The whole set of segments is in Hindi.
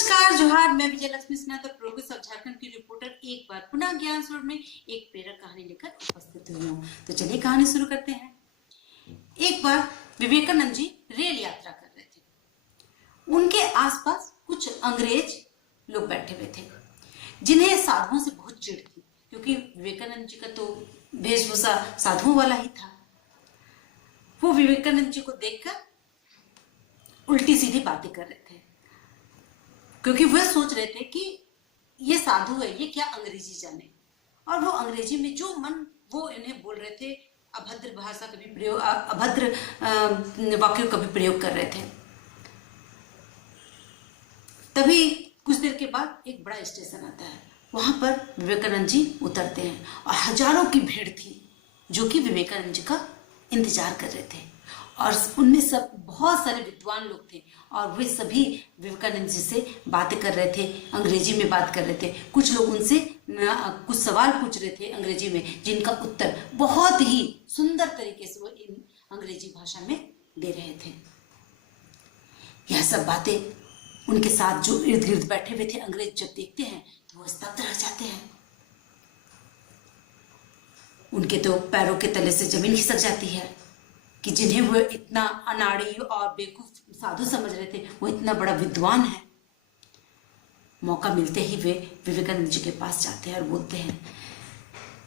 नमस्कार, जोहार। मैं विजयलक्ष्मी स्नातक प्रोग्रेस ऑफ झारखंड की रिपोर्टर एक बार पुनः ज्ञान स्वरूप में एक प्रेरक कहानी लेकर उपस्थित हुई हूँ। तो चलिए कहानी शुरू करते हैं। एक बार विवेकानंद जी रेल यात्रा कर रहे थे। उनके आसपास कुछ अंग्रेज लोग बैठे हुए थे जिन्हें साधुओं से बहुत चिढ़ थी, क्योंकि विवेकानंद जी का तो वेशभूषा साधुओं वाला ही था। वो विवेकानंद जी को देखकर उल्टी सीधी बातें कर रहे थे, क्योंकि वह सोच रहे थे कि ये साधु है, ये क्या अंग्रेजी जाने। और वो अंग्रेजी में जो मन वो इन्हें बोल रहे थे, अभद्र भाषा कभी प्रयोग, अभद्र वाक्य कभी प्रयोग कर रहे थे। तभी कुछ देर के बाद एक बड़ा स्टेशन आता है। वहां पर विवेकानंद जी उतरते हैं और हजारों की भीड़ थी जो कि विवेकानंद जी का इंतजार कर रहे थे। और उनमें सब बहुत सारे विद्वान लोग थे और वे सभी विवेकानंद जी से बातें कर रहे थे, अंग्रेजी में बात कर रहे थे। कुछ लोग उनसे कुछ सवाल पूछ रहे थे अंग्रेजी में, जिनका उत्तर बहुत ही सुंदर तरीके से वो इन अंग्रेजी भाषा में दे रहे थे। यह सब बातें उनके साथ जो इर्द गिर्द बैठे हुए थे अंग्रेज जब देखते हैं तो वो स्तब्ध रह जाते हैं। उनके तो पैरों के तले से जमीन खिसक जाती है कि जिन्हें वो इतना अनाड़ी और बेवकूफ साधु समझ रहे थे, वो इतना बड़ा विद्वान है। मौका मिलते ही वे विवेकानंद जी के पास जाते हैं और बोलते हैं,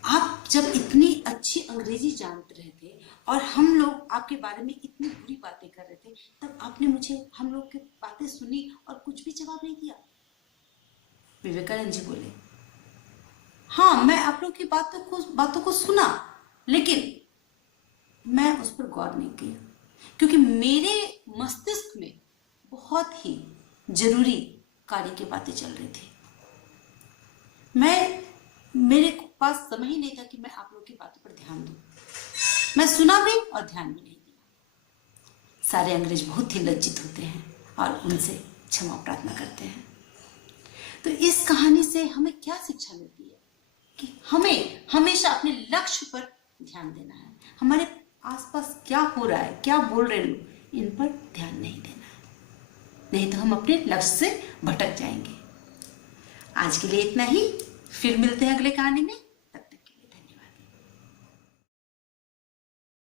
आप जब इतनी अच्छी अंग्रेजी जानते रहे थे और हम लोग आपके बारे में इतनी बुरी बातें कर रहे थे, तब आपने मुझे हम लोग की बातें सुनी और कुछ भी जवाब नहीं दिया। विवेकानंद जी बोले, हाँ, मैं आप लोग की बातों को सुना, लेकिन मैं उस पर गौर नहीं किया, क्योंकि मेरे मस्तिष्क में बहुत ही जरूरी कार्य की बातें चल रही थी। मेरे पास समय ही नहीं था कि मैं आप लोग की बातों पर ध्यान दूं। मैं सुना भी और ध्यान भी नहीं दिया। सारे अंग्रेज बहुत ही लज्जित होते हैं और उनसे क्षमा प्रार्थना करते हैं। तो इस कहानी से हमें क्या शिक्षा मिलती है कि हमें हमेशा अपने लक्ष्य पर ध्यान देना है। हमारे आसपास क्या हो रहा है, क्या बोल रहे लोग, इन पर ध्यान नहीं देना है, नहीं तो हम अपने लक्ष्य से भटक जाएंगे। आज के लिए इतना ही, फिर मिलते हैं अगले कहानी में।